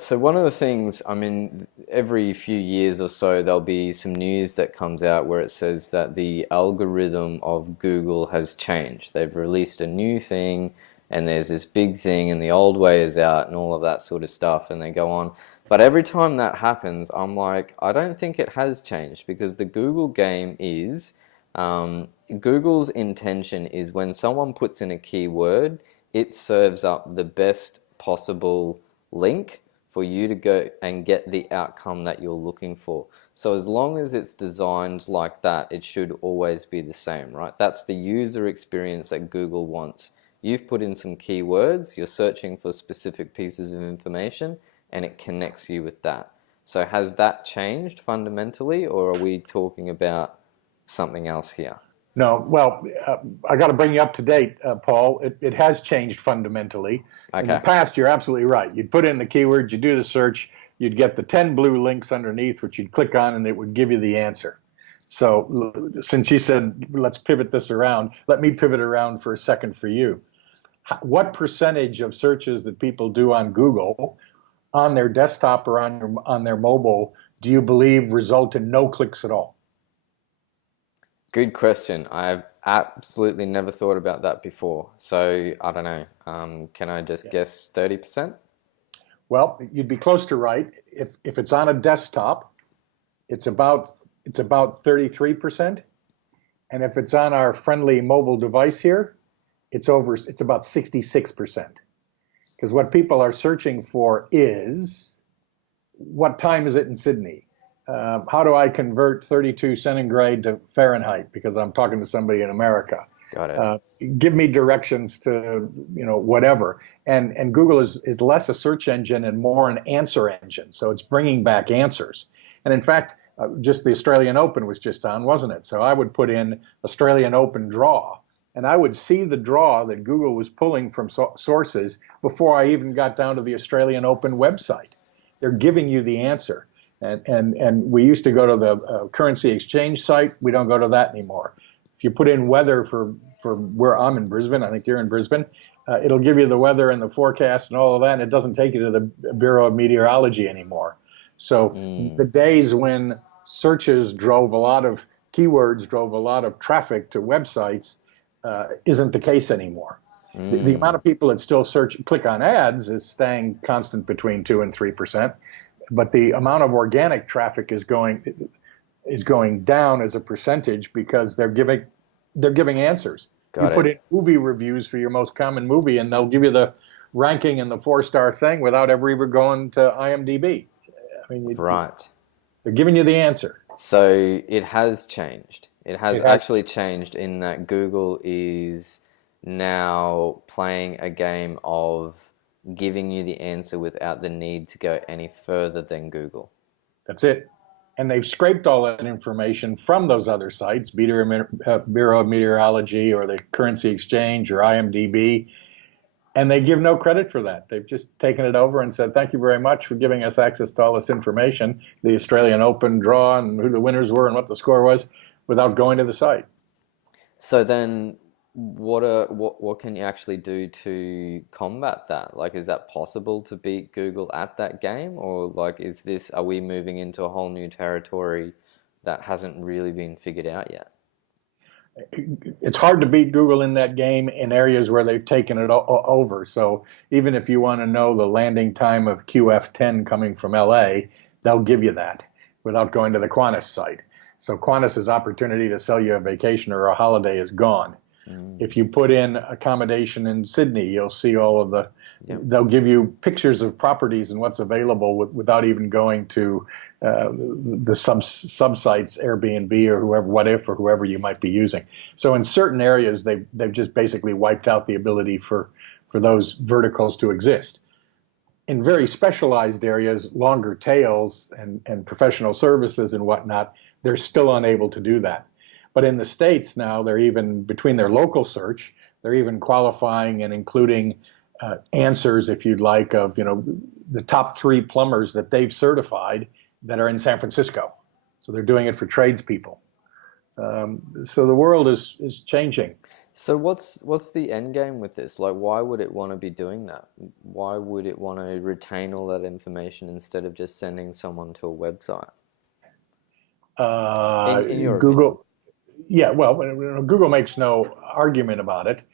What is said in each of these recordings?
So one of the things, I mean, every few years or so, there'll be some news that comes out where it says that the algorithm of Google has changed. They've released a new thing, and there's this big thing, and the old way is out, and all of that sort of stuff, and they go on. But every time that happens, I'm like, I don't think it has changed, because the Google game is, Google's intention is when someone puts in a keyword, it serves up the best possible link for you to go and get the outcome that you're looking for. So as long as it's designed like that, it should always be the same, right? That's the user experience that Google wants. You've put in some keywords, you're searching for specific pieces of information, and it connects you with that. So has that changed fundamentally, or are we talking about something else here? No, well, I got to bring you up to date, Paul. It has changed fundamentally. In the Okay. past, you're absolutely right. You'd put in the keywords, you do the search, you'd get the 10 blue links underneath, which you'd click on, and it would give you the answer. So, since you said, let's pivot this around, let me pivot around for a second for you. What percentage of searches that people do on Google on their desktop or on their mobile do you believe result in no clicks at all? Good question. I've absolutely never thought about that before. So I don't know. Can I just guess 30%? Well, you'd be close to right. If it's on a desktop, it's about 33%, and if it's on our friendly mobile device here, it's about 66%. Because what people are searching for is what time is it in Sydney? How do I convert 32 centigrade to Fahrenheit? Because I'm talking to somebody in America. Got it. Uh, Give me directions to whatever. And Google is less a search engine and more an answer engine. So it's bringing back answers. And in fact, just the Australian Open was just on, wasn't it? So I would put in Australian Open draw, and I would see the draw that Google was pulling from sources before I even got down to the Australian Open website. They're giving you the answer. And we used to go to the currency exchange site. We don't go to that anymore. If you put in weather for where I'm in Brisbane, I think you're in Brisbane, it'll give you the weather and the forecast and all of that, and it doesn't take you to the Bureau of Meteorology anymore. So the Mm, days when searches drove a lot of keywords, drove a lot of traffic to websites, isn't the case anymore. The amount mm. of people that still click on ads is staying constant between 2 and 3%, but the amount of organic traffic is going down as a percentage because they're giving answers. You Got put in it. movie reviews for your most common movie, and they'll give you the ranking and the four-star thing without ever even going to IMDb. I mean, Right. they're giving you the answer. So it has changed. It has It has. actually changed in that Google is now playing a game of giving you the answer without the need to go any further than Google. That's it. And they've scraped all that information from those other sites, Bureau of Meteorology or the Currency Exchange or IMDb, and they give no credit for that. They've just taken it over and said, thank you very much for giving us access to all this information, the Australian Open draw and who the winners were and what the score was, without going to the site. So then what can you actually do to combat that? Like, is that possible to beat Google at that game? Or like are we moving into a whole new territory that hasn't really been figured out yet? It's hard to beat Google in that game in areas where they've taken it over. So even if you want to know the landing time of QF10 coming from LA, they'll give you that without going to the Qantas site. So Qantas's opportunity to sell you a vacation or a holiday is gone. Mm, If you put in accommodation in Sydney, you'll see all of yep. they'll give you pictures of properties and what's available without even going to the sub sites, Airbnb or whoever, what if, or whoever you might be using. So in certain areas, they've just basically wiped out the ability for those verticals to exist. In very specialized areas, longer tails and professional services and whatnot, they're still unable to do that. But in the States now, they're even between their local search, they're even qualifying and including answers, if you'd like, of the top three plumbers that they've certified that are in San Francisco. So they're doing it for tradespeople. So the world is changing. So what's the end game with this? Like, why would it want to be doing that? Why would it want to retain all that information instead of just sending someone to a website? In your opinion. Google, yeah, well, Google makes no argument about it.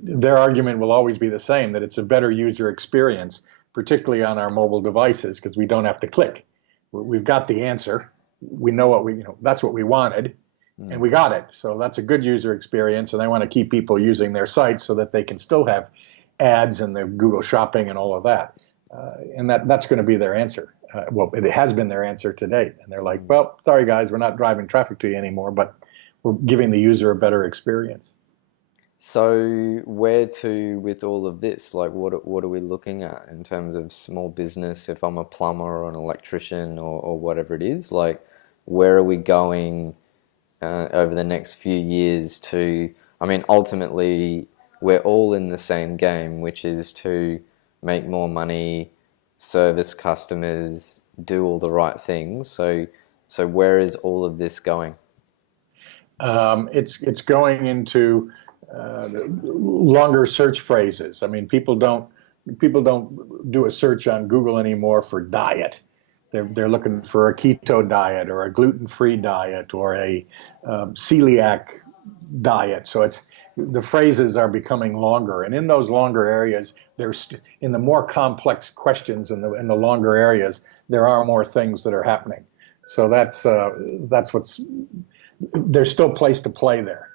Their argument will always be the same, that it's a better user experience, particularly on our mobile devices, because we don't have to click. We've got the answer. We know what that's what we wanted, and Mm. we got it. So that's a good user experience, and they want to keep people using their site so that they can still have ads and the Google Shopping and all of that. And that's going to be their answer. Well, it has been their answer to date. And they're like, Mm. well, sorry guys, we're not driving traffic to you anymore, but we're giving the user a better experience. So where to with all of this? Like, what are we looking at in terms of small business? If I'm a plumber or an electrician or whatever it is, like, where are we going over the next few years to, I mean, ultimately, we're all in the same game, which is to make more money, service customers, do all the right things. So where is all of this going? It's going into longer search phrases. I mean, people don't do a search on Google anymore for diet. They're looking for a keto diet or a gluten-free diet or a celiac diet. So it's the phrases are becoming longer, and in those longer areas, in the more complex questions in the longer areas, there are more things that are happening. So that's what's there's still place to play there.